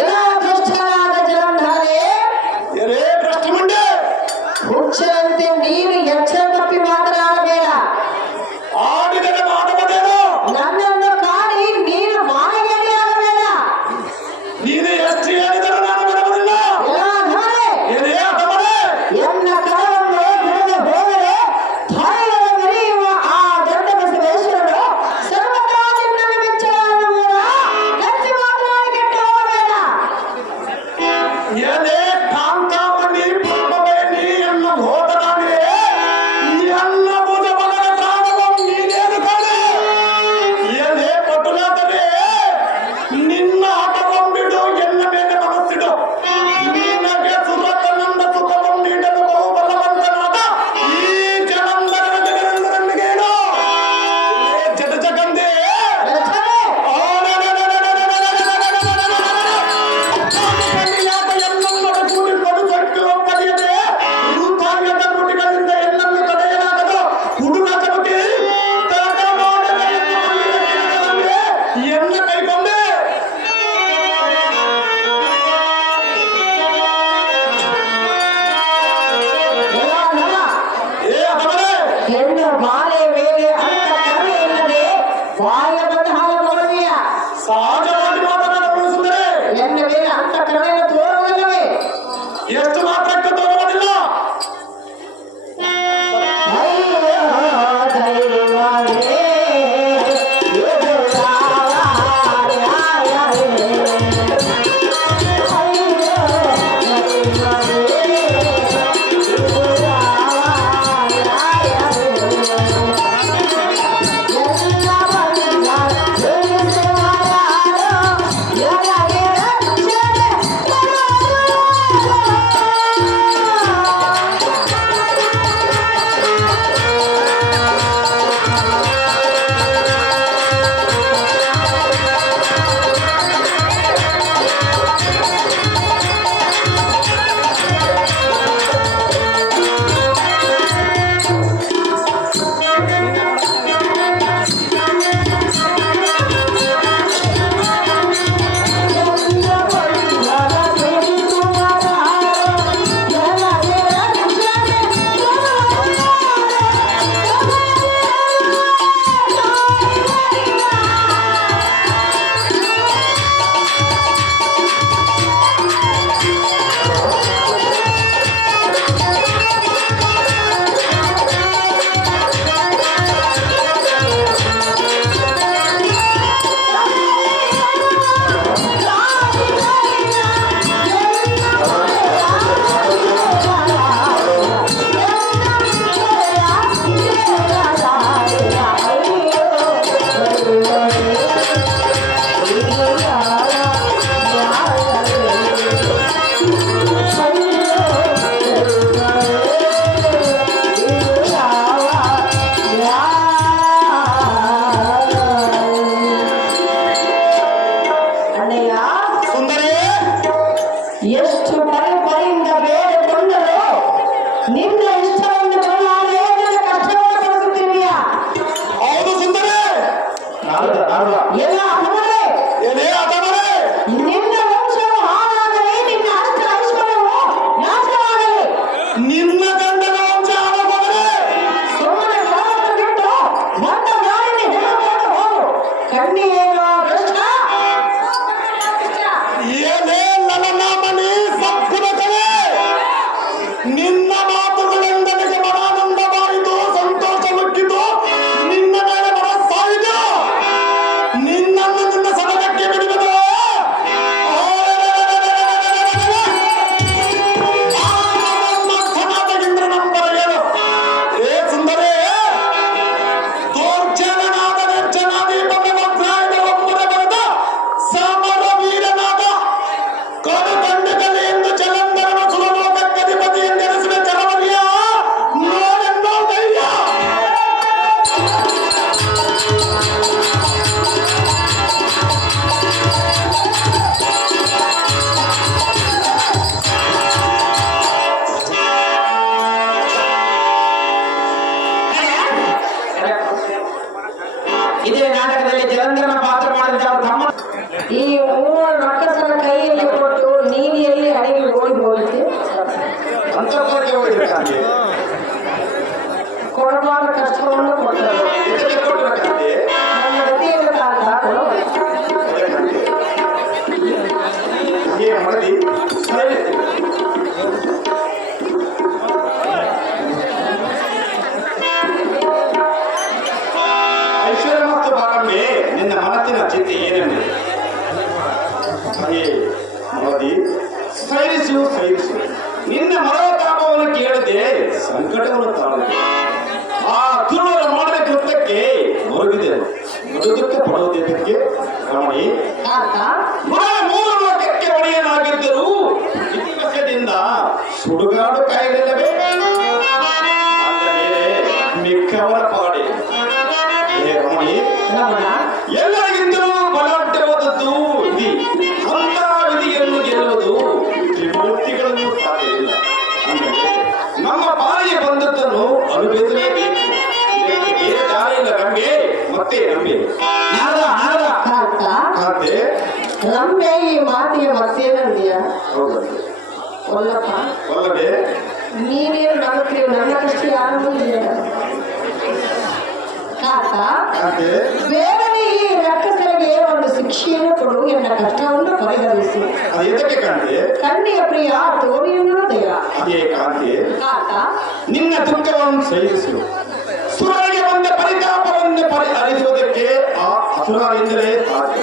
ಎಲ್ಲ ಭ್ರಷ್ಟನಾದ ಜಲಂಧಾರೆ ಏನೇ ಭ್ರಷ್ಟ ಮುಂಡೆ ಹುಚ್ಚರಂತೆ ನೀನು ಎಚ್ಚರ ತಪ್ಪಿ ಮಾತನಾಡಬೇಡ. ಆಡಿದರೆ ಮಾಡಬಹುದೇನೋ ನನ್ನನ್ನು ಕಾಡಿ ನೀನು ಮಾನವೇರಿಯಾಗಬೇಡ. ನೀನು ಎಷ್ಟು ಹೇಳಿದರೂ ನಾನು ಬರುವುದಿಲ್ಲ. ಜಲಂಧಾರೆ ಏನೇ ಅದಮರೆ ಎನ್ನ ಕರವನ್ನು ಹಿಡಿದು ಹೋದರೆ ಧೈರ್ಯ ಮೆರೆಯುವ ಆ ದೊಡ್ಡ ಬಸವೇಶ್ವರರು ಸರ್ವದಾ ನಿನ್ನನ್ನು ಮೆಚ್ಚುವವರ ಹೆಚ್ಚು ಮಾತನಾಡಿ ಕೆಟ್ಟು ಹೋಗಬೇಡ. ಏನೇ ಕಾಂತಾಮಣಿ ಪುಷ್ಪವೇಣಿ ಎನ್ನ ಭೋಗನಾಗೆ ಎನ್ನ ಭುಜ ಬಲದ ಪ್ರಾಣವನ್ನು ನೀನೇನು ಕಾಣೆ. ಏನೇ ಪಟುಲಾದರೆ ನಿನ್ನ ಹಠಗೊಂಬಿಡು ಎನ್ನ ಮೇಲೆ ಮನಸ್ಸಿಡು. ನಿನಗೆ ಸುಖತನಂದ ಸುಖವನ್ನು ನೀಡಲು ಬಹು ಬಲವಂತನಾದ ಈ ಜಲಂಧರನ ಜಗರಂಧರನಿಗೇನು ಜಟ ಜಗಂದೆ ಹೆಣ್ಣು ಬಾಳೆ ವೇಳೆ ಅಂತ ಕರೆ ಇಲ್ಲದೆ ಬಾಯ ಬಂದ ಹಾಲು ಮಗನಿಯ ಸಹಜವಾಗಿ ಮಾತನಾಡಬಹುದು. ಹೆಣ್ಣು ವೇಳೆ ಅಂತ ಕರೆಯನ್ನು ತೋರುವುದಿಲ್ಲವೇ? ಎಷ್ಟು ಮಾತ್ರಕ್ಕೆ ತೋರುವುದಿಲ್ಲ. ಅಯ್ಯೋ ದೈವವೇ, ಇದು ಯಾವ ನ್ಯಾಯವೇ? ಅಯ್ಯೋ ದೈವವೇ, ಇದು ಯಾವ ನ್ಯಾಯವೇ? ಎಲ್ಲವನ್ನ ತಿಳಿಸುವವರಾರು ನನಗೆ ರಕ್ಷಣೆ ಕೊಡುವವರು. ಎಷ್ಟು ಬರೆಯಿಂದ ಬೇಡಿಕೊಂಡರೂ ನಿನ್ನ ಇಷ್ಟವನ್ನು ಬರಲಾರೆ ನನ್ನ ಕಷ್ಟವನ್ನು ಕೊಡುತ್ತೀವಿಯಾ? ಹೌದು ಸುಂದರಿ. ಎಲ್ಲ ಹಣವೇ ಏನೇ ಅದಮರೆ ನಿನ್ನ ವಂಶವು ಹಾಳಾಗಲಿ, ನಿನ್ನ ಅಷ್ಟ ಐಶ್ವರ್ಯವು ನಾಶವಾಗಲಿ. ನಿನ್ನ ಗಂಡನ ವಂಶ ಹಾಳಾದರೆ ಸುಮ್ಮನೆ ಕಳವನ್ನು ಬಿಟ್ಟು ಬಂದ ದಾರಿని ಹಿಡಿದುಕೊಂಡು ಹೋಗು. ಕಣ್ಣಿಯೇನೋ ಭ್ರಷ್ಟ ಮಡದಿ ಸರಿ. ಐಶ್ವರ್ಯ ಮತ್ತು ಬಾಳಂಬೆ ನಿನ್ನ ಮನಸ್ಸಿನ ಚಿಂತೆ ಏನೆಂದು ಮಡದಿ ಸೈರಿಸು ಸೈರಿಸು. ನಿನ್ನ ಮನೋತಾಪವನ್ನು ಕೇಳದೆ ಸಂಕಟವನ್ನು ತಾಳದೆ ಆ ತುರುವರ ಮಾಡಿದ ಕೃತ್ಯಕ್ಕೆ ಹೊರಗಿದೆ ದುಃಖ ಪಡುವುದಕ್ಕೆ ರಮಣಿ ತಾತ ಮೂರು ಲೋಕಕ್ಕೆ ಒಡೆಯನಾಗಿದ್ದರೂ ಇತಿವಶದಿಂದ ಸುಡುಗಾಡು ಕಾಯಲಿಲ್ಲವೇ ಅಂದ ಮೇಲೆ ಮಿಕ್ಕವರ ಪಾಡೆ ರಮಣಿ ರಮಣ ಎಲ್ಲರಿಗಿಂತಲೂ ಬಲಾಢ್ಯವಾದದ್ದು ವಿಧಿ. ಅಂತ ವಿಧಿಯನ್ನು ಗೆಲ್ಲುವುದು ತ್ರಿಮೂರ್ತಿಗಳನ್ನು ಸಾಧ್ಯವಿಲ್ಲ. ಅಂದರೆ ನಮ್ಮ ಪಾಲಿಗೆ ಬಂದದ್ದನ್ನು ಅನುಭವಿಸಲೇಬೇಕು. ಇದಕ್ಕೆ ಬೇರೆ ದಾರಿ ಇಲ್ಲ. ರಂಬೆ ಮತ್ತೆ ರಂಬೆ ತಾತ ಕಾಂತೆ ರಮ್ಯ ಈ ಮಾತಿಗೆ ಮತ್ತೇನಂದ್ಯ ಹೌದಲ್ಲ ಒಲ್ಲಪ್ಪ ಅಲ್ಲದೆ ನೀನೇನು ನಗುತ್ತೀವಿ ನನ್ನ ಕಷ್ಟ ಯಾರು ಇಲ್ಲ ತಾತ ಕಾಂತೆ ಬೇಗನೆ ಈ ರಕ್ಕಸರಿಗೆ ಒಂದು ಶಿಕ್ಷೆಯನ್ನು ಕೊಡು ಎನ್ನ ಕಷ್ಟವನ್ನು ಪರಿಹರಿಸಿ ಅದು ಎದಕ್ಕೆ ಕಾಂತೆ ಕಣ್ಣಿಯ ಪ್ರಿಯ ತೋರಿಯನ್ನು ದಯ ಅದೇ ಕಾಂತೆ ತಾತ ನಿನ್ನ ದುಃಖವನ್ನು ಸಹಿಸು. ಸುರರಿಗೆ ಬಂದ ಪರಿತಾಪವನ್ನು ಪರಿಹರಿಸುವುದಕ್ಕೆ ಆ ಅಸುರರಿಂದಲೇ ಸಾಧ್ಯ.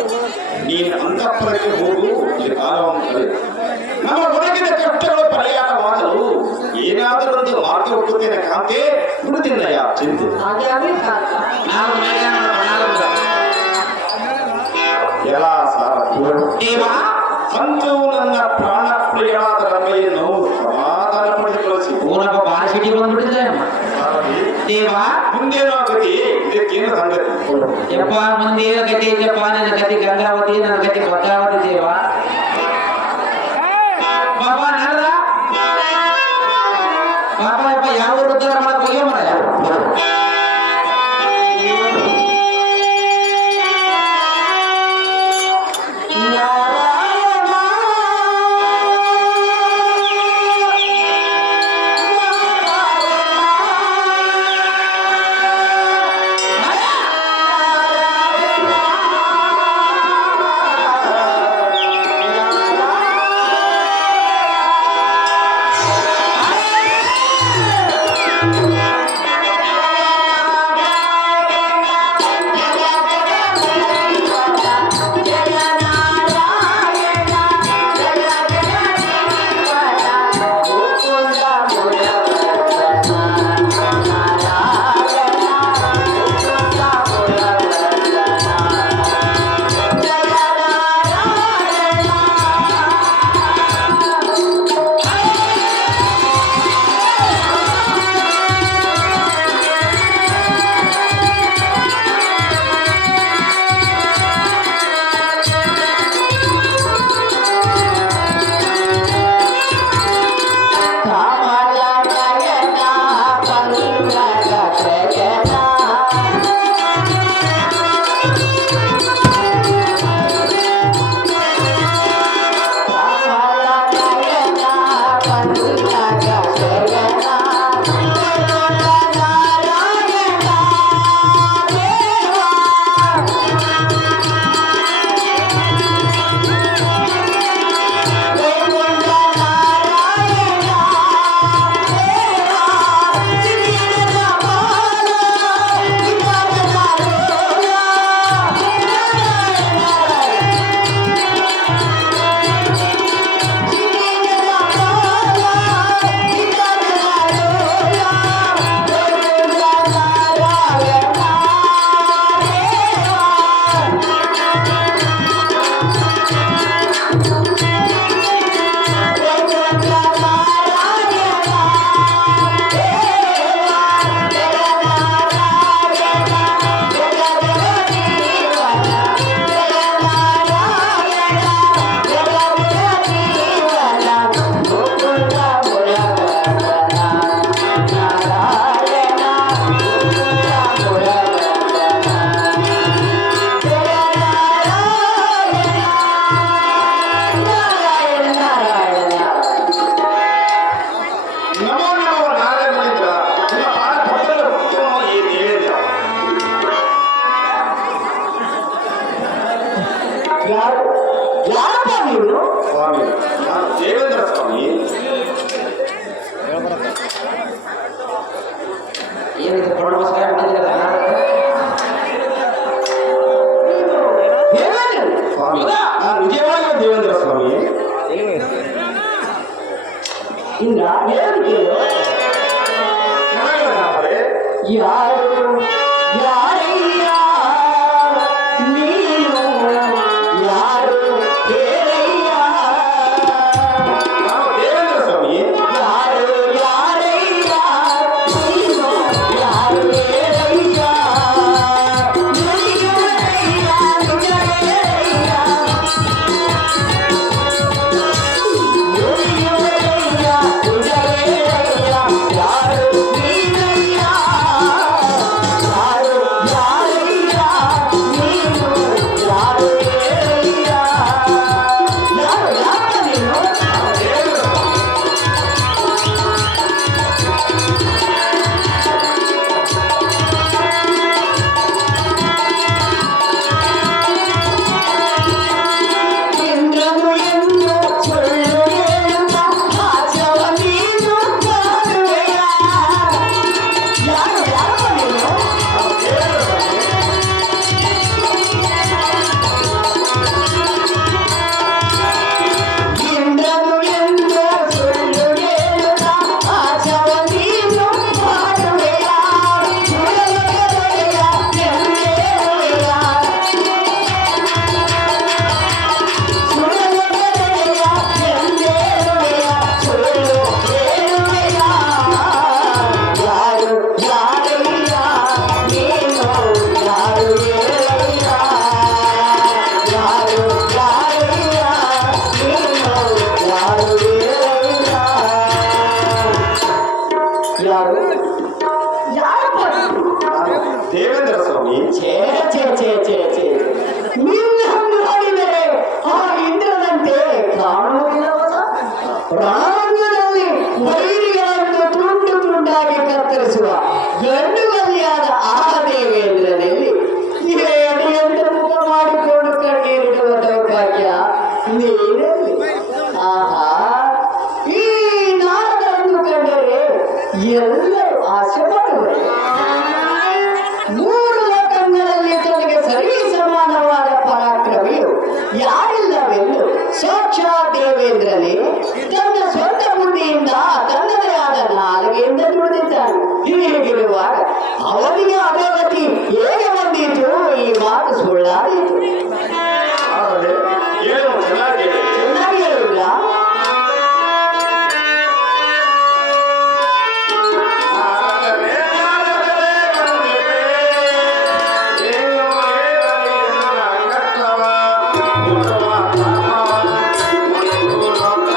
ನೀನು ಅಂತಃಪುರಕ್ಕೆ ಹೋಗು. ಈ ಕಾಲವನ್ನು ಕಳೆ. ನಮ್ಮ ಒದಗಿದ ಕಷ್ಟಗಳು ಪರಿಹಾರವಾಗಲು ಏನಾದರೂ ಒಂದು ಮಾರ್ಗ ಹುಡುಕುತ್ತೇನೆ ಕಾಂತೆ. ಬಿಡುತ್ತಿಲ್ಲಯ್ಯ ಚಿಂತೆ. ಹಾಗೆ ಆಗಲಿ ತಾತ ಎಲ್ಲ ಅಂತೂ ನನ್ನ ಪ್ರಾಣ ಪ್ರಿಯವಾದ ರಮೆಯನ್ನು ಸಮಾಧಾನ ಪಡೆದುಕೊಳ್ಳಿ. ಊರಪ್ಪ ಬಾಳ ಸಿಟಿ ಬಂದ್ಬಿಟ್ಟಿದೆ ದೇವ. ಮುಂದೇನೋ ಆಗತಿ ಇದಕ್ಕೇನು ಸಂಗತಿ? ಯಪ್ಪ ಮುಂದೆ ಗತಿ ಐತಪ್ಪ. ನನ್ನ ಗತಿ ಗಂಗಾವತಿ, ನನ್ನ ಗತಿ ಭದ್ರಾವತಿ ದೇವ. ಬಾಬಾ ನಾರದ ಬಾಬಾ ಯಪ್ಪ ಯಾವ ಉದ್ಧಾರ ಮಾಡಕ್ ಹೋಗ್ಯ ಮರ ಇಂದ್ರ ಏನು ಕೇಳು ಚೆನ್ನಾಗಿದೆ ಯಾರು ಯಾರಯ್ಯ ನೀನು ಯಾರು ಕೇಳಯ್ಯ ನಾನು ದೇವೇಂದ್ರ ಸ್ವಾಮಿ. ಯಾರು ಯಾರಯ್ಯ ನೀನು ಯಾರು ಕೇಳಯ್ಯ ನುಡಿಯುವರಯ್ಯ ನಿಜವೇಳಯ್ಯ ನುಡಿಯುವರಯ್ಯ ನಿಜವೇಳಯ್ಯ ಯಾರು ನೀನಯ್ಯ ಯಾರು ಯಾರಯ್ಯ ನೀನು ಯಾರು ಕೇಳಯ್ಯ ಯಾರು ಯಾರ ನೀನು ದೇವೇಂದ್ರ ಸ್ವಾಮಿ. ಇಂದ್ರನು ಎಂದು ಸುಳ್ಳು ಹೇಳುತ್ತ ಆಚವ ನೀನು ಕಾಣುವೆಯ ಯಾರು ಯಾರಪ್ಪ ನೀನು ಇಂದ್ರನು ಎಂದು ಸುಳ್ಳು ಹೇಳುತ್ತ ಆಚವ ನೀನು ಕಾಣುವೆಯ ಸುಳ್ಳಲೊಡೆಯ ಎಂದೇಳುವೆಯ ಸುಳ್ಳಲೊಡೆಯ ಎಂದೇಳುವೆಯ ಸುಳ್ಳು ಹೇಳುವೆಯ ಯಾರು ಯಾರಯ್ಯ ನೀನು ಯಾರು ಹೇಳಯ್ಯ ಯಾರು ಯಾರಯ್ಯ ನೀನು ಯಾರು ಹೇಳಯ್ಯ ಯಾರು ಯಾರಪ್ಪ ನೀನು? ದೇವೇಂದ್ರ ಸ್ವಾಮಿ. ಛೇ ಛೇ ಛೇ ಛೇ ಛೇ ನಿನ್ನ ನೋಡಿದರೆ ಆ ಇಂದ್ರನಂತೆ ಕಾಣುವುದಿಲ್ಲವಲ್ಲ ರಣರಂಗದಲ್ಲಿ ವೈರಿಗಳನ್ನು ತುಂಡು ತುಂಡಾಗಿ ಕತ್ತರಿಸುವ ಗಂಡುಗಲಿಯಾದ ಆ ದೇವೇಂದ್ರನಲ್ಲಿ ಏಡಿಯಂತ ಮುಖ ಮಾಡಿಕೊಂಡು ಕಣ್ಣೀರಿಡುವ ದೌರ್ಭಾಗ್ಯ ನೀನಲ್ಲಿ ಆಹಾ ಈ ನಾರದನ್ನು ಕಂಡರೆ ಎಲ್ಲರೂ ಆಸೆ ಪಡುವರು ಮೂರು ಲೋಕಗಳಲ್ಲಿ ತನಗೆ ಸರಿ ಸಮಾನವಾದ ಪರಾಕ್ರಮಿಯು ಯಾರಿಲ್ಲವೆಂದು ಸಾಕ್ಷಾತ್ ದೇವೇಂದ್ರನೇ ತನ್ನ ಸ್ವಂತ ಬುದ್ಧಿಯಿಂದ ತನ್ನದೇ ಆದ ನಾಲಿಗೆಯಿಂದ ದುಡಿದಿದ್ದಾನೆ. ಹೀಗಿರುವಾಗ ಅವನಿಗೆ ಅಧೋಗತಿ ಹೇಗೆ ಬಂದಿತು? ಈ ಮಾತು ಸುಳ್ಳಾದೀತು. ಆದರೆ ಏನು ಚೆನ್ನಾಗಿದೆ. ಚೆನ್ನಾಗಿ ಹೇಳುವುದಿಲ್ಲ ನಾರದರೇ, ನಾರದರೇ ಬಂದಿದೆ. ಏನು ಹೇಳಲಿ ನನ್ನ ಕಷ್ಟವ, ಊಟವ, ತಾಪವ, ಒಂದು ಲೋಕ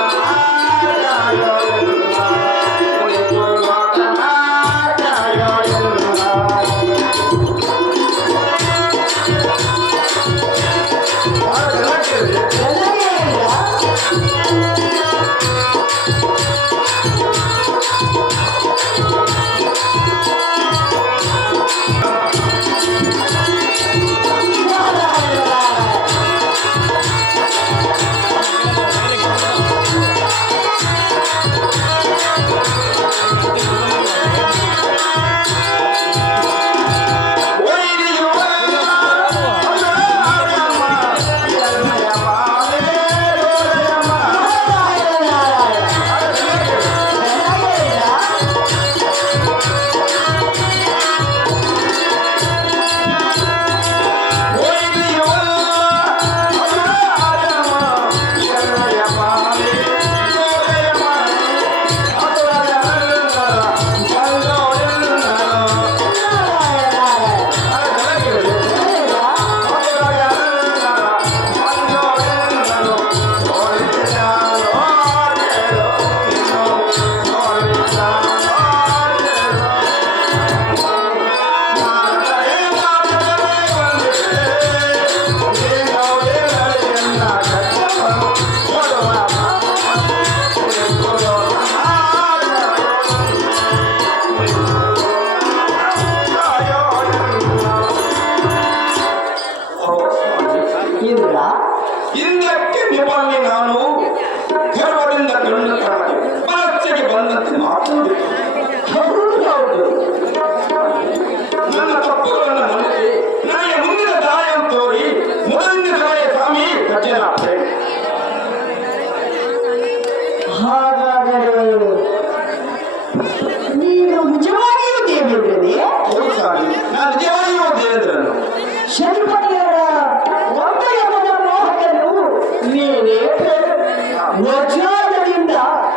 ವಜ್ರಾದದಿಂದ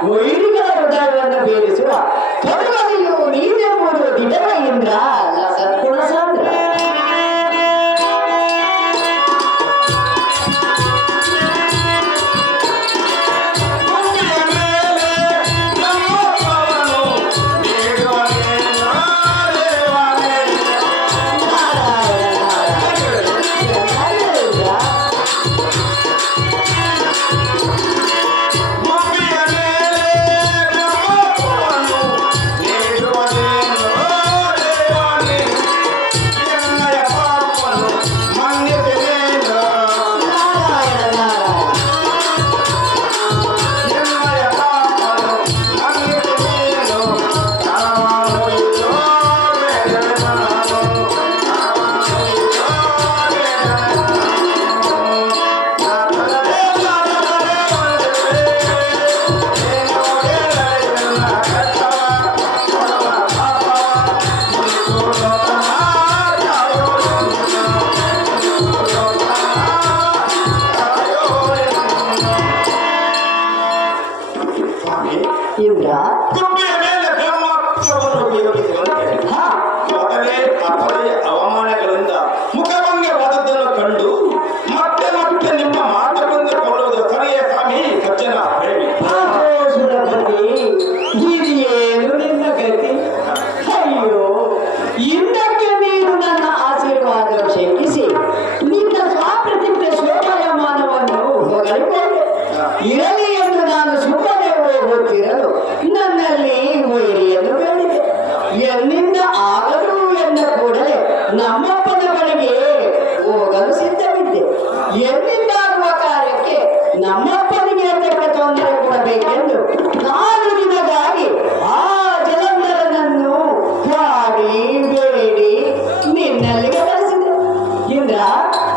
ವೈರಿಗಳ ಹೃದಯವನ್ನು ಭೇದಿಸುವ ಪರ್ವದಿಯು ನೀನೆಂಬುದು ದಿಟವ ಇಂದ್ರ ಅಲ್ಲ ಸತ್ಗುಣ ಸಾಂದ್ರ. ಇಂದ್ರ ಕೃಪೆಯ ಮೇಲೆ ಬ್ರಹ್ಮಾಸ್ತ್ರವನ್ನು ಉಪಯೋಗಿಸುವಂತೆ ಹಾ ಮೊದಲೇ ಅಪರೆಯ ಅವಮಾನಗಳಿಂದ ಮುಖಭಂಗವಾದದ್ದನ್ನು ಕಂಡು ಮತ್ತೆ ಮತ್ತೆ ನಿಮ್ಮ ಮಾತುಗಳನ್ನು ಕೊಳ್ಳುವುದು ಸರಿಯೇ ಸ್ವಾಮಿ ಸಜ್ಜನ ಪ್ರೇಮಿ. ಸುರಪತಿ ಇದೇನು ನಿನ್ನ ಗತಿ? ಅಯ್ಯೋ ಇಂದಕ್ಕೆ ನೀನು ನನ್ನ ಆಶೀರ್ವಾದ ಶಂಕಿಸಿ ನಿನ್ನ ಸ್ವಾಪ್ರತಿಜ್ಞ ಶೋಭಾಯಮಾನವನ್ನು ಹೊಗಳಿಕೊಂಡೆ. ಇರಲಿ ಎಂದು ನಾನು ಸುಮ್ಮನೆ ಹೋಗುತ್ತಿರಲು ನನ್ನಲ್ಲಿ ವೈರಿಯನ್ನು ಬೆಳೆದಿದೆ. ಎಲ್ಲಿಂದ ಆಗಲು ಎಂದ ಕೂಡಲೇ ನಮ್ಮಪ್ಪನ ಬಳಿಗೆ ಹೋಗಲು ಸಿದ್ಧವಿದ್ದೆ. ಎಲ್ಲಿಂದಾಗುವ ಕಾರ್ಯಕ್ಕೆ ನಮ್ಮಪ್ಪನಿಗೆ ತಕ್ಕ ತೊಂದರೆ ಕೊಡಬೇಕೆಂದು ನಾನು ನಿನಗಾಗಿ ಆ ಜಲಂಧರನನ್ನು ಕಾಡಿ ಬೇಡಿ ನಿನ್ನಲ್ಲಿಗೆ ಕಳಿಸಿದೆ. ಇಂದ್ರ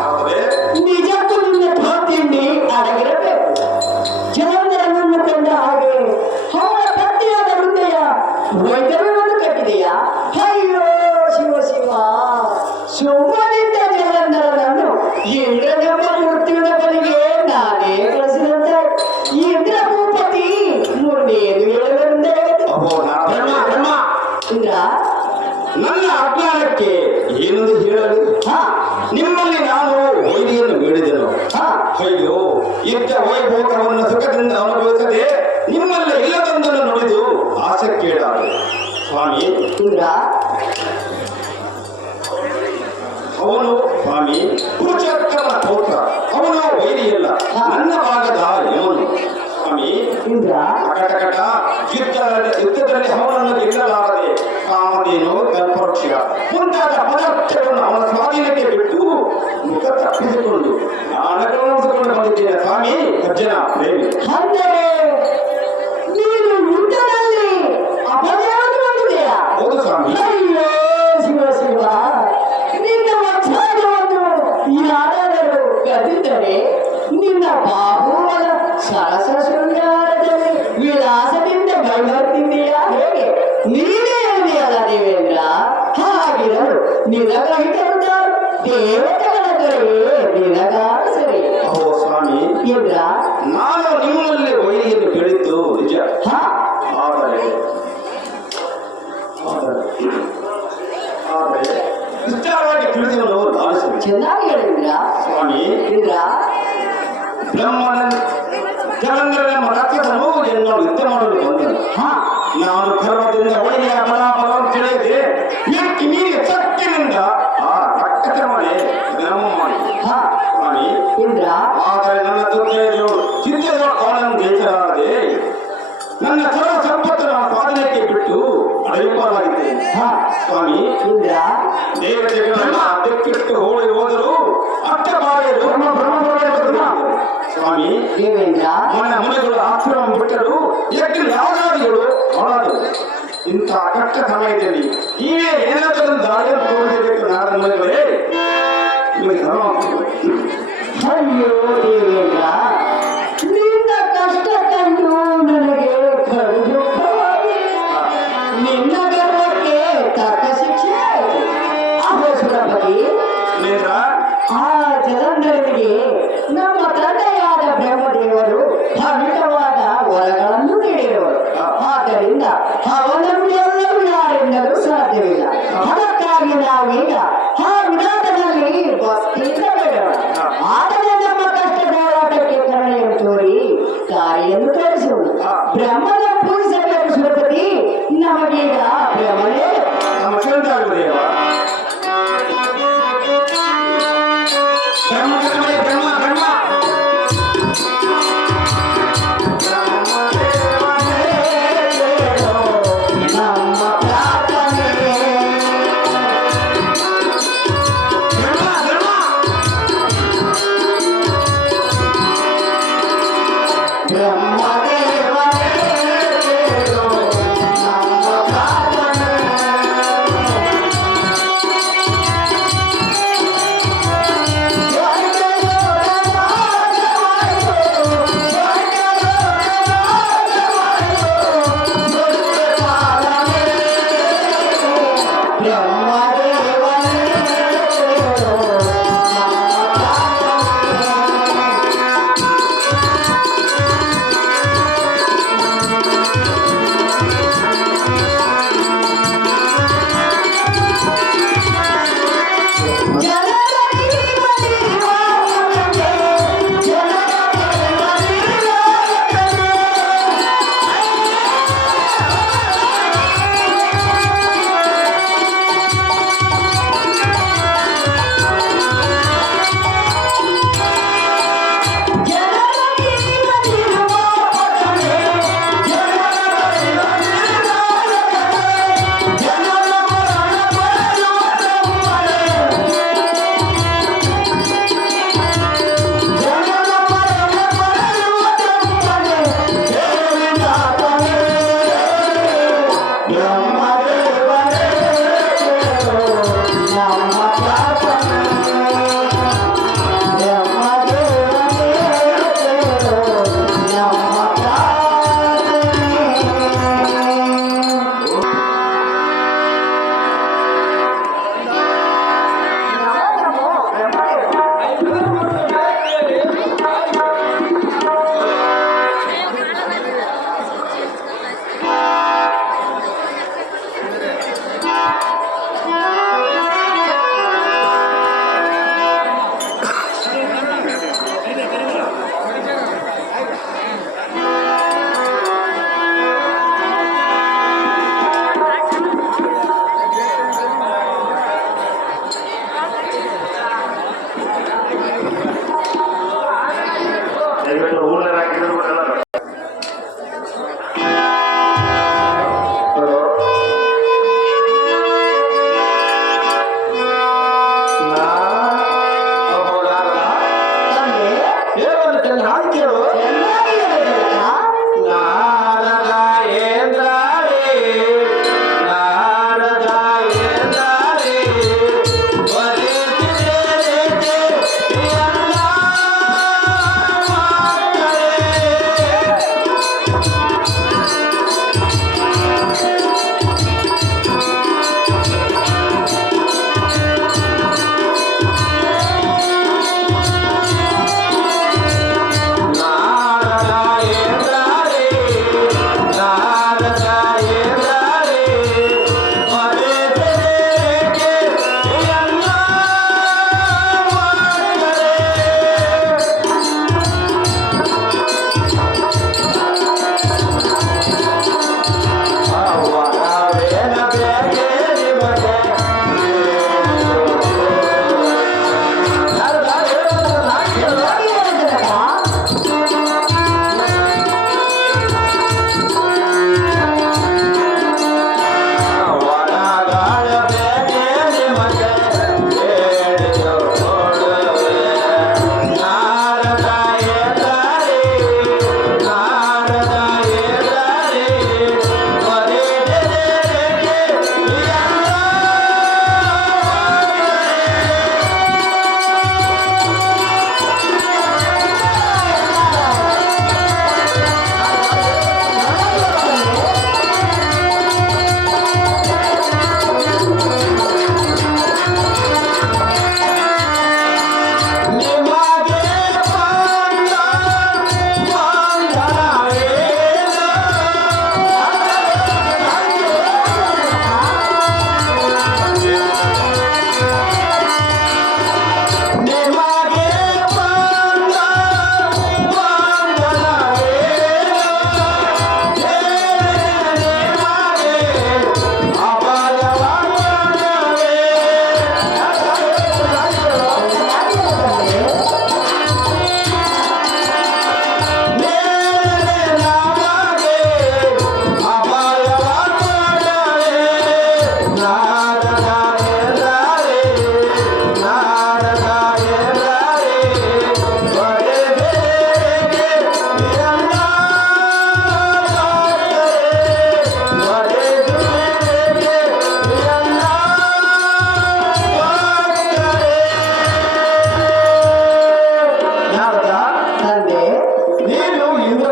ಆದರೆ ನಿಜಕ್ಕೂ ನಿನ್ನ ತಿಂಡಿ ಅಡಗಿರಬೇಕು. ಜಲಂಧರನನ್ನು ಕಂಡ ಹಾಗೆ ಅವಳ ಪತ್ನಿಯಾದ ಹೃದಯ ವೈದ್ಯರನ್ನು ಕಟ್ಟಿದೆಯಾ? ಅಯ್ಯೋ ಶಿವ ಶಿವ, ಸುಮ್ಮನಿದ್ದ ಜಲಂಧರನನ್ನು ಇಂದ್ರನೆಂಬ ಮೃತ್ಯುವಿನ ಬಳಿಗೆ ನಾನೇ ಕಳಿಸಿದಂತೆ ಇಂದ್ರ ಭೂಪತಿ ಮುಂದೇನು ಹೇಳುವಂತೆ ಅಹೋ ಬ್ರಹ್ಮ ಬ್ರಹ್ಮ ಇಂದ್ರ ನನ್ನ ಅಜ್ಞಾನಕ್ಕೆ ಏನೆಂದು ಹೇಳಲು ಹಾ ನಿಮ್ಮಲ್ಲಿ ನಾನು ವೈದ್ಯವನ್ನು ಬೇಡಿದೆನು. ಹಾ ಅಯ್ಯೋ ಇದ್ದ ವೈಭೋಗವನ್ನು ಸುಖದಿಂದ ಅನುಭವಿಸದೆ ನಿಮ್ಮಲ್ಲಿ ಇಲ್ಲದೊಂದನ್ನು ನುಡಿದು ಆಸಕ್ಕೀಡಾದೆ ಸ್ವಾಮಿ. ಇಂದ್ರ ಅವನು ಸ್ವಾಮಿ ಕುರುಚಕ್ರನ ಪೌತ್ರ. ಅವನು ವೈರಿಯಲ್ಲ, ನನ್ನ ಭಾಗದ ಯಮನು ಸ್ವಾಮಿ. ಇಂದ್ರ ಕಟಕಟ ಯುದ್ಧದಲ್ಲಿ ಅವನನ್ನು ಗೆಲ್ಲಲಾರದೆ ಕಾಮಧೇನು ಕಲ್ಪವೃಕ್ಷ ಮುಂತಾದ ಪದಾರ್ಥಗಳನ್ನು ಅವನ ಸ್ವಾಧೀನಕ್ಕೆ ಬಿಟ್ಟು ಮುಖ ತಪ್ಪಿಸಿಕೊಂಡು ನಾಣಗಳನ್ನು ಬಂದಿದ್ದೇನೆ ಸ್ವಾಮಿ ಸಜ್ಜನ ಪ್ರೇಮಿ. ಅಂದರೆ ನೀನು ಯುದ್ಧದಲ್ಲಿ ಅಪಜಯವನ್ನು ಹೊಂದಿದೆಯಾ? ಹೌದು ಸ್ವಾಮಿ. ಅಯ್ಯೋ ಶಿವ ಶಿವ, ನಿನ್ನ ವಜ್ರಾಯುಧವನ್ನು ಯಾರಾದರೂ ಕದ್ದಿದ್ದರೆ ನಿನ್ನ ಬಾಹುಬಲ ಸರಸ ಶೃಂಗಾರದಲ್ಲಿ ವಿಳಾಸದಿಂದ ಬೈಬರ್ತಿದ್ದೀಯಾ ಹೇಗೆ? ನೀನೇ ಹೇಳಿಯಲ್ಲ ದೇವೇಂದ್ರ. ಹಾಗಿರಲು ನಿನಗಹಿತರುತ್ತಾರು ದೇವತೆಗಳ ದೊರೆಯೇ ನಿನಗಾಸರಿ. ಅಹೋ ಸ್ವಾಮಿ, ಇಂದ್ರ ನಾನು ನಿಮ್ಮಲ್ಲಿ ವೈರಿಯನ್ನು ಕೇಳಿದ್ದು ನಿಜ. ಹಾ ಆದರೆ ವಿಸ್ತಾರವಾಗಿ ತಿಳಿದವನು ಆಲಿಸುವೆ ಚೆನ್ನಾಗಿ ಹೇಳಿದ್ರ ಸ್ವಾಮಿ. ಇಂದ್ರ. ಬ್ರಹ್ಮನ ಜಲಂಧರನೆಂಬ ರಾಕ್ಷಸನು ಎನ್ನೋ ಯುದ್ಧ ಮಾಡಲು ಬಂದನು. ಹಾ ನಾನು ಗರ್ವದಿಂದ ಒಳ್ಳೆಯ ಬಲಾಬಲವನ್ನು ತಿಳಿಯದೆ ಎತ್ತಿ ಮೀರಿ ಸತ್ತಿನಿಂದ ಆ ರಕ್ತ ಮಾಡಿ ಗ್ರಾಮ ಮಾಡಿ ಹಾ ಸ್ವಾಮಿ. ಇಂದ್ರ ಆದರೆ ನನ್ನ ದುರ್ದೈವರು ಚಿಂತೆಗಳು ಅವನನ್ನು ಬೇಸರಾಗದೆ ನನ್ನ ಸರ್ವ ಸಂಪತ್ತು ನಾನು ಸ್ವಾಧೀನಕ್ಕೆ ಬಿಟ್ಟು ಅಳೆಯಲಾಗಿದ್ದೇನೆ ಹಾ ಸ್ವಾಮಿ. ಇಂದ್ರ ದೇವತೆಗಳನ್ನ ದಿಕ್ಕಿಟ್ಟು ಹೋಳಿ ಹೋದರು ಅಷ್ಟ ಬಾರಿಯರು ಸ್ವಾಮಿ. ದೇವೇಂದ್ರ ಮನ ಮುನಿಗಳು ಆಶ್ರಮ ಬಿಟ್ಟರು ಯಾಕೆ ಯಾವಾಗಾದಿಗಳು ಹಾಳಾದರು. ಇಂಥ ಕಷ್ಟ ಸಮಯದಲ್ಲಿ ನೀವೇ ಏನಾದರೂ ದಾಳಿಯನ್ನು ತೋರಿಸಬೇಕು. ನಾರದ ಮುನಿಗಳೇ ನಿಮಗೆ ಧರ್ಮವಾಗ್ತದೆ. ಅಯ್ಯೋ ದೇವೇಂದ್ರ, ನಿನ್ನ ಕಷ್ಟ ಕಂಡು ನನಗೆ ಕಡು ದುಃಖವಾಗಿ ನಿನ್ನ ಗರ್ವಕ್ಕೆ ತಕ್ಕ ಶಿಕ್ಷೆ ಆಯಿತು. ಅಹೋ ಸುರಪತಿ, ನೇತ್ರ ಆ ಜಲಂಧರನಿಗೆ ನಮ್ಮ ತಂದೆಯಾದ ಬ್ರಹ್ಮದೇವರು ಎಂದು ತೋರಿಸುವುದು. ಬ್ರಹ್ಮನ ಪೂಜಿಸಬೇಕು ಸುರಪತಿ, ನಮಗೀಗ ಬ್ರಹ್ಮನೇ ನಮ್ಮ ಕೇಳಿದಾಗುವುದೇವ ಬ್ರಹ್ಮ ಬ್ರಹ್ಮ ಬ್ರಹ್ಮ ನಮ್ಮ ಪ್ರಾರ್ಥನೆ. ಬ್ರಹ್ಮ ಬ್ರಹ್ಮ ಬ್ರಹ್ಮದೇವನೇ ಕೇಳು ನಮ್ಮ ಪ್ರಾರ್ಥನೆ. ಬ್ರಹ್ಮದೇವನೇ ಕೇಳು ನಮ್ಮ ಪ್ರಾರ್ಥನೆ.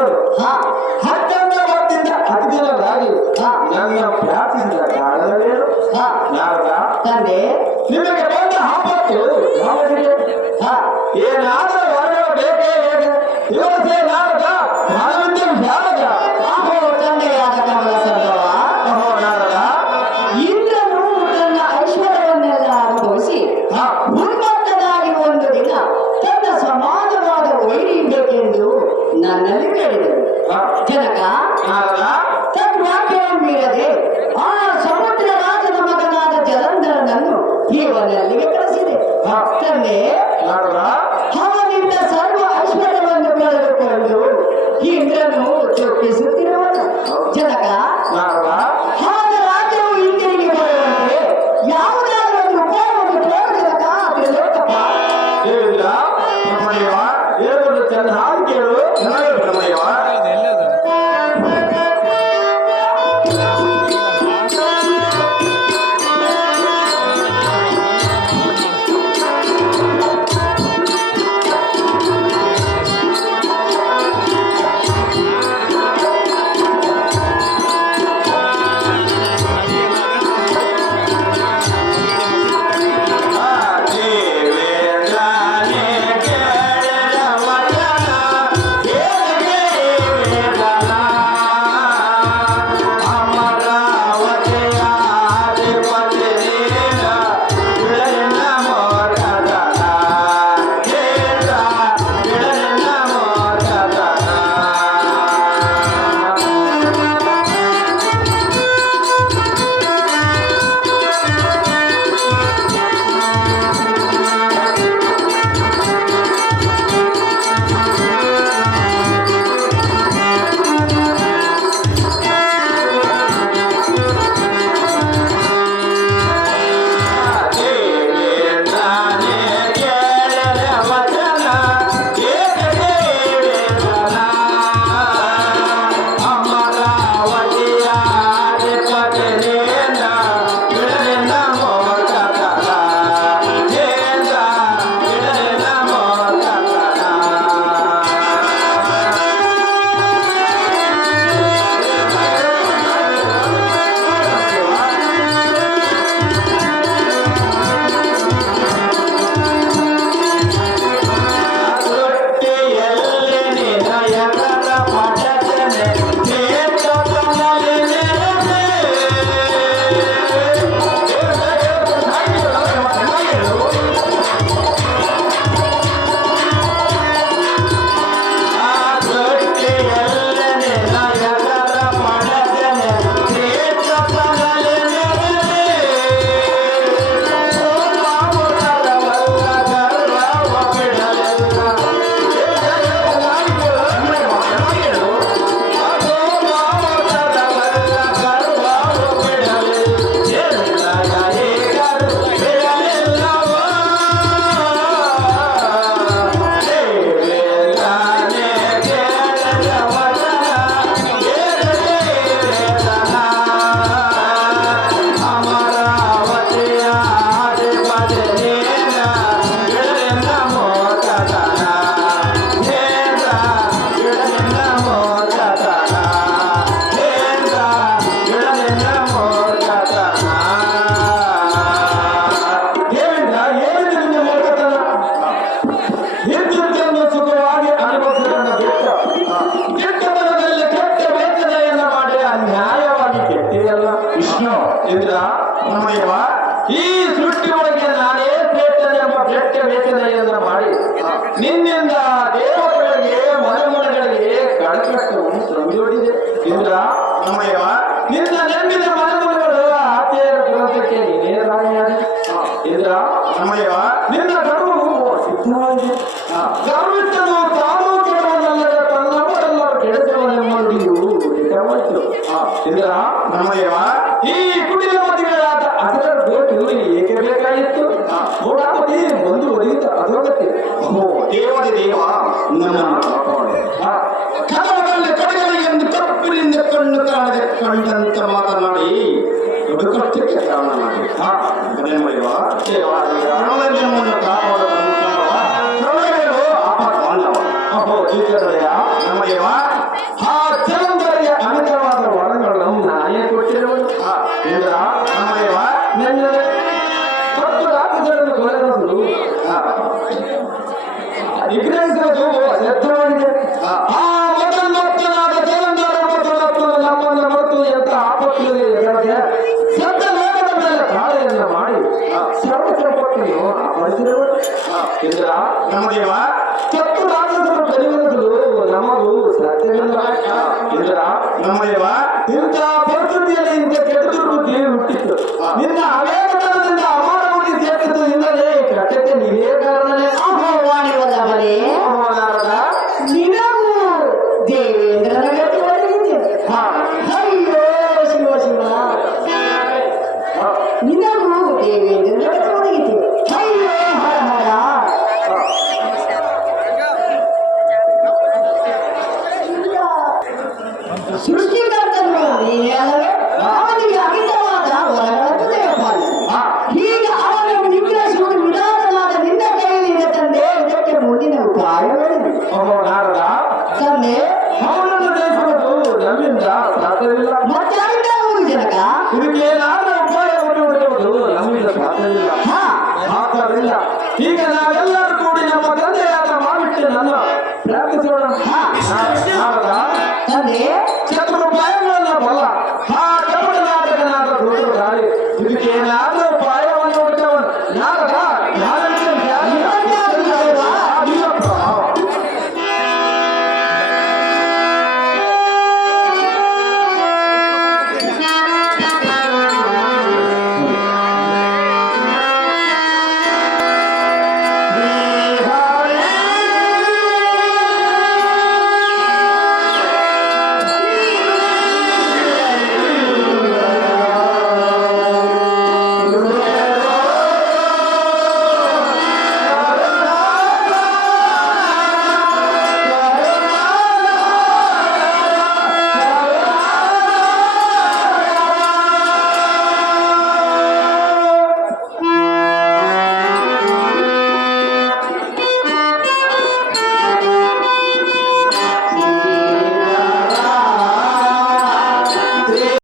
ನೋಡು ಹಾ ಹತ್ತೊಂದ ಹೊತ್ತಿಂದ ಹದಿನದಾಗಿ ನನ್ನ ಪ್ರಾರ್ಥಿಸಿದ ಕಾರಣವೇನು ಹಾ ನಾರದ ತಂದೆ ನಿಮಗೆ ಬಂದ ಆಪತ್ತು ಯಾವುದಿದೆ ಹಾ ಏನಾದರೂ ವರಗಳು ಬೇಕೇ ಹೇಗೆ ಯೋಚನೆ ನಾರದ ನಾನಂತ ಯಾರದ ಅಹೋ ತಂದೆಯಾದ ಕಮಲ ಸಂಭವ ಅಹೋ ನಾರದ ಇಂದ್ರನು ತನ್ನ ಐಶ್ವರ್ಯವನ್ನೆಲ್ಲ ಅನುಭವಿಸಿ ಹಾ ಉನ್ಮತ್ತನಾಗಿ ಒಂದು ದಿನ ತನ್ನ ಸಮಾನವಾದ ವೈರಿ ಬೇಕೆಂದು ನನ್ನಲ್ಲಿ ಕೇಳಿದರು ಹಾ ಜನಕ ನಾರದ ತದ್ವಾಕ್ಯವನ್ನು ಮೀರದೆ ಆ ಸಮುದ್ರ ರಾಜನ ಮಗನಾದ ಜಲಂಧರನನ್ನು ಇವನಲ್ಲಿಗೆ ಕಳಿಸಿದೆ ಹಾ ತಂದೆ ನಾರದ ಅವನಿಂದ ಸರ್ವ ಐಶ್ವರ್ಯವನ್ನು ಕಳೆದುಕೊಂಡು ಇಂದ್ರನು ಚೊಪ್ಪಿಸುತ್ತಿರುವನು ಜನಕ ನಾರದ ಆಗ ರಾಜ್ಯವು ಹಿಂದಿರುಗಿ ಬರುವಂತೆ ಯಾವುದಾದ್ರೂ ಒಂದು ಉಪಾಯವನ್ನು ತೋರು ಜನಕ ತ್ರಿಲೋಕಪ್ಪ ದೇವಿಂದ್ರ ಬ್ರಹ್ಮದೇವ ದೇವರು ಚೆನ್ನಾಗಿ ಕೇಳು ಚೆನ್ನಾಗಿ ಬ್ರಹ್ಮದೇವ ಇಂದ್ರ ನಮ್ಮಯ್ಯವ ಈ ಸೃಷ್ಟಿ ಒಳಗೆ ನಾನೇ ಶ್ರೇಷ್ಠನೆಂಬ ಕೆಟ್ಟ ವೇಚನೆಯನ್ನು ಮಾಡಿ ನಿನ್ನಿಂದ ದೇವತೆಗಳಿಗೆ ಮನೆಗಳಿಗೆ ಕಳಕಟ್ಟು ಸಂಯೋಡಿದೆ ಇಂದ್ರ ನಮ್ಮಯ್ಯವ ನಿನ್ನ ನೆಮ್ಮಿದ ಮನೆಗಳು ಆಚೆಯ ಗ್ರಂಥಕ್ಕೆ ನೀನೇ ರಾಣಿಯಾದೆ ಇಂದ್ರ ನಮ್ಮಯ್ಯವ ನಿನ್ನ ಗರ್ವವು ಸಿದ್ಧವಾಗಿದೆ ಗರ್ವಿಷ್ಠನು ತಾನು ಕೆಡವನಲ್ಲದ ತನ್ನವರೆಲ್ಲರೂ ಕೆಡಿಸುವನೆಂಬುದು ನಿಜವಾಯಿತು ಇಂದ್ರ ನಮ್ಮಯ್ಯವ ಈ ಕುಡಿದ ಮತಿಗಳಾದ ಅದರ ಬೇಕು ಇವರಿಗೆ ಏಕೆ ಬೇಕಾಗಿತ್ತು ಹೋರಾಪತಿ ಒಂದು ಒದಗಿದ ಅಧೋಗತಿ ಓ ದೇವದಿ ದೇವ ನನ್ನನ್ನು ಕದವದಲ್ಲಿ ಕಡೆಗಲಿ ಎಂದು ತಪ್ಪಿನಿಂದ ಕಣ್ಣು ಕಾಣದೆ ಕಂಡಂತ ಮಾತನಾಡಿ ದೊಡ್ಡ ಕಷ್ಟಕ್ಕೆ ಕಾರಣ ಮಾಡಿ ನಮ್ಮಯ್ಯವ ದೇವ ರಣವನ್ನು ಕಾಪಾಡ ಆಪತ್ ಬಾಂಧವ ಅಹೋ ಜೀತದಯ ನಮ್ಮಯ್ಯವ ಇಂದ್ರ ನಮ್ಮ ದೇವ ಇಂಥ ಪರಿಸ್ಥಿತಿಯಲ್ಲಿ ಇಂಥ ಕೆಟ್ಟ ದುರ್ಬುದ್ಧಿ ಹುಟ್ಟಿತ್ತು. ನಿನ್ನ ಅವೇಗತನದಿಂದ ಅಮರ ಬುದ್ಧಿ ಸೇರಿತು ಇಲ್ಲದೆ ಕಟ್ಟಕ್ಕೆ ನೀವೇ ಕಾರಣನೇ. ವಾಣಿವಲ್ಲವರೇ ನಾರದ ನಿನಗೂ ದೇವೇಂದ್ರನ ಗತಿ ಒದಗಿದೆ. ಅಯ್ಯೋ ಶಿವ ಶಿವ, ನಿನಗೂ ದೇವೇಂದ್ರನ ಗತಿ ಒದಗಿದೆ. ಅಯ್ಯೋ ಹರ ಹರ. ಸೃಷ್ಟಿಕರ್ತನು ನೀನೇ ಅಲ್ಲವೇ? ಅವನಿಗೆ ಅಮಿತವಾದ ವರಗಳನ್ನು ದಯಪಾಲಿಸು. ಹೀಗೆ ಅವನನ್ನು ನಿಗ್ರಹಿಸುವುದು ನಿಧಾನವಾದ ನಿನ್ನ ಕೈಯಲ್ಲಿ ತಂದೆ. ಇದಕ್ಕೆ ಮುಂದಿನ ಉಪಾಯವೇನು? ನಾರದ ತಂದೆ ಅವನನ್ನು ಜಯಿಸುವುದು ನಮ್ಮಿಂದ ಸಾಧ್ಯವಿಲ್ಲ. ಮತ್ತೆ ಆಗುವುದು ಜನಕ. ಇದಕ್ಕೆ ಏನಾದರೂ ಉಪಾಯವನ್ನು ಹುಡುಕುವುದು ನಮ್ಮಿಂದ ಸಾಧ್ಯವಿಲ್ಲ. ಆದ್ದರಿಂದ ಈಗ ನಾವೆಲ್ಲರೂ ಕೂಡಿ ನಮ್ಮ ತಂದೆಯಾದ ಮಾವಿಟ್ಟನನ್ನು ಪ್ರಾರ್ಥಿಸೋಣ. ನಾರದ ತಂದೆ ಚತುರುಪಾಯಗಳನ್ನು ಬಲ್ಲ ಆ